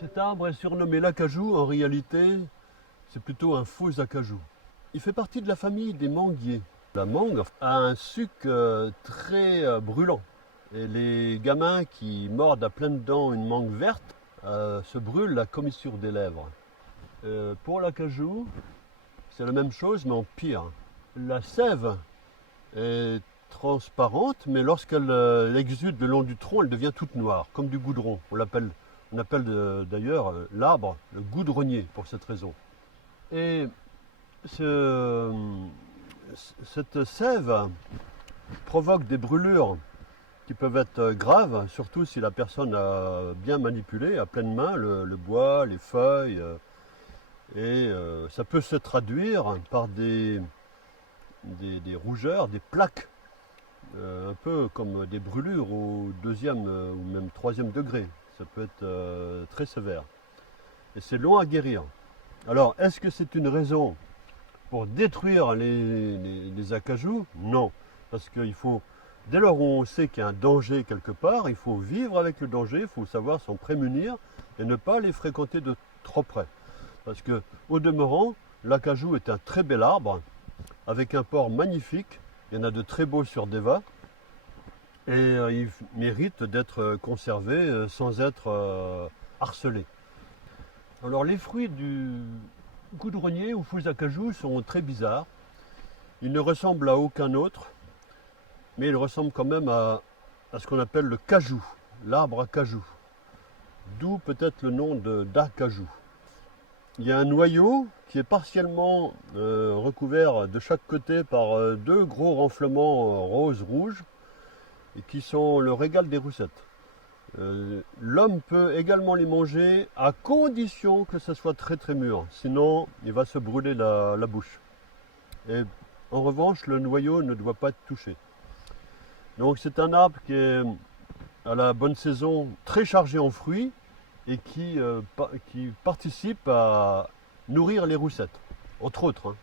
Cet arbre est surnommé l'acajou. En réalité, c'est plutôt un faux acajou. Il fait partie de la famille des manguiers. La mangue a un suc très brûlant. Et les gamins qui mordent à pleines dents une mangue verte se brûlent la commissure des lèvres. Pour l'acajou, c'est la même chose, mais en pire. La sève est transparente, mais lorsqu'elle exude le long du tronc, elle devient toute noire, comme du goudron. On appelle d'ailleurs l'arbre le goudronnier pour cette raison. Et cette sève provoque des brûlures qui peuvent être graves, surtout si la personne a bien manipulé à pleine main le bois, les feuilles. Ça peut se traduire par des rougeurs, des plaques, un peu comme des brûlures au deuxième ou même troisième degré. Ça peut être très sévère. Et c'est long à guérir. Alors, est-ce que c'est une raison pour détruire les acajou? Non. Parce qu'il faut, dès lors où on sait qu'il y a un danger quelque part, il faut vivre avec le danger, il faut savoir s'en prémunir et ne pas les fréquenter de trop près. Parce que, au demeurant, l'acajou est un très bel arbre, avec un port magnifique. Il y en a de très beaux sur Deva. Et il mérite d'être conservé sans être harcelé. Alors les fruits du goudronnier ou faux acajou sont très bizarres. Ils ne ressemblent à aucun autre, mais ils ressemblent quand même à ce qu'on appelle le cajou, l'arbre à cajou. D'où peut-être le nom d'acajou. Il y a un noyau qui est partiellement recouvert de chaque côté par deux gros renflements rose-rouge et qui sont le régal des roussettes. L'homme peut également les manger à condition que ce soit très très mûr, sinon il va se brûler la bouche. Et en revanche, le noyau ne doit pas être touché. Donc c'est un arbre qui est à la bonne saison très chargé en fruits et qui participe à nourrir les roussettes, entre autres.